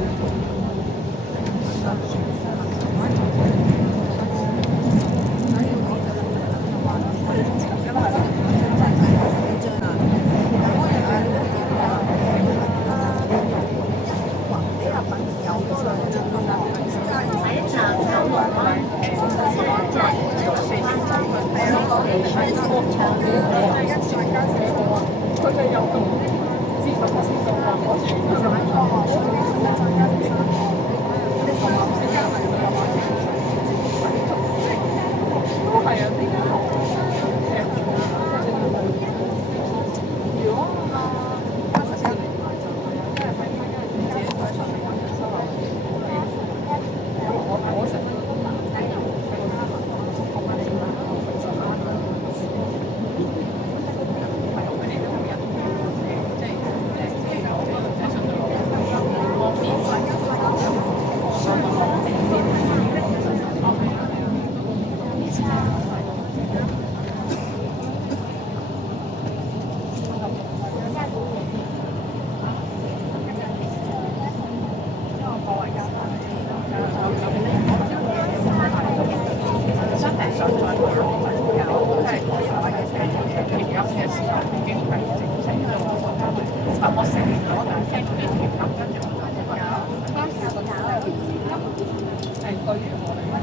下一站九龍灣，下一站九龍灣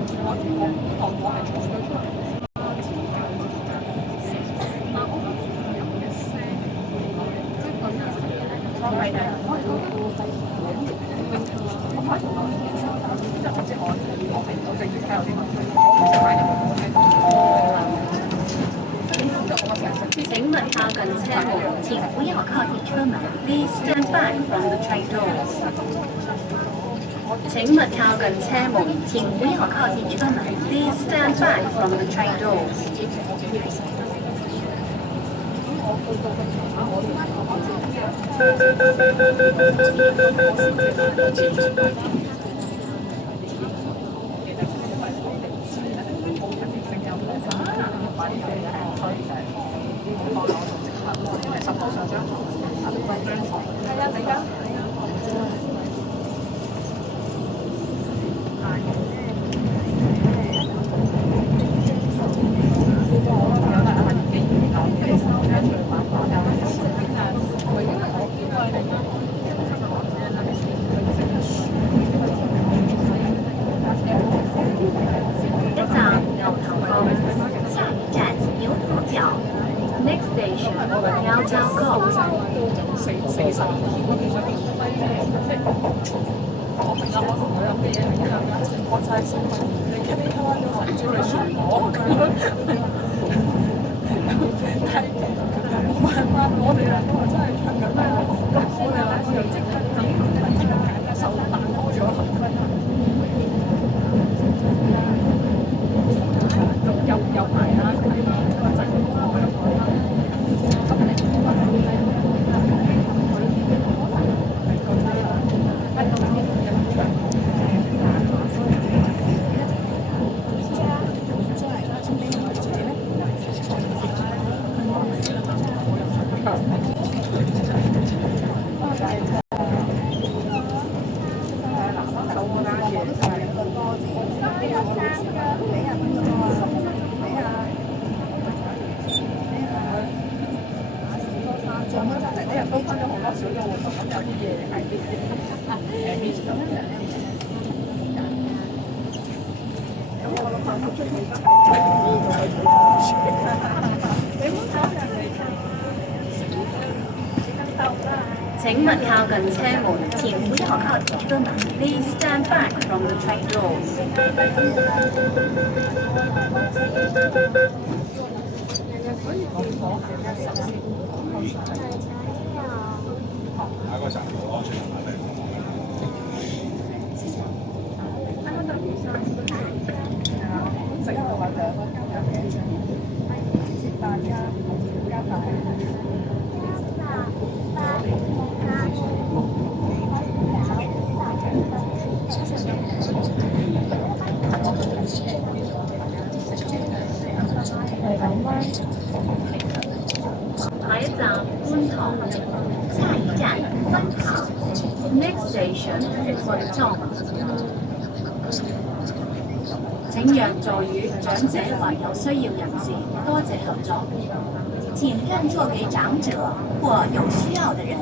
，Next station 長請勿靠近車門，請不要靠近車門。Please stand back from the train doors。請勿靠近車門，請不要靠近車門。Please stand back from the train doors。Next station， 鴨洲角。請勿靠近車門，請不要靠近車門。Please stand back from the train doors。下一站觀塘，下一站分塘。Next station is Guangzhou。請讓座與長者或有需要人士，多謝合作。請讓座給長者或有需要的人，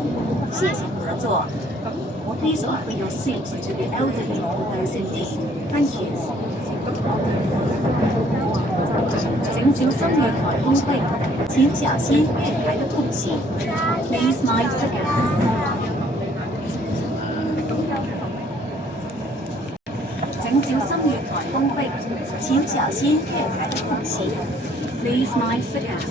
謝謝合作。Please offer your seat to the elderly or those in need. Thank you. 請小心月台空隙。請小心月台的空隙。Please mind the gap。請小心月台空隙。請小心月台的空隙。Please mind the gap。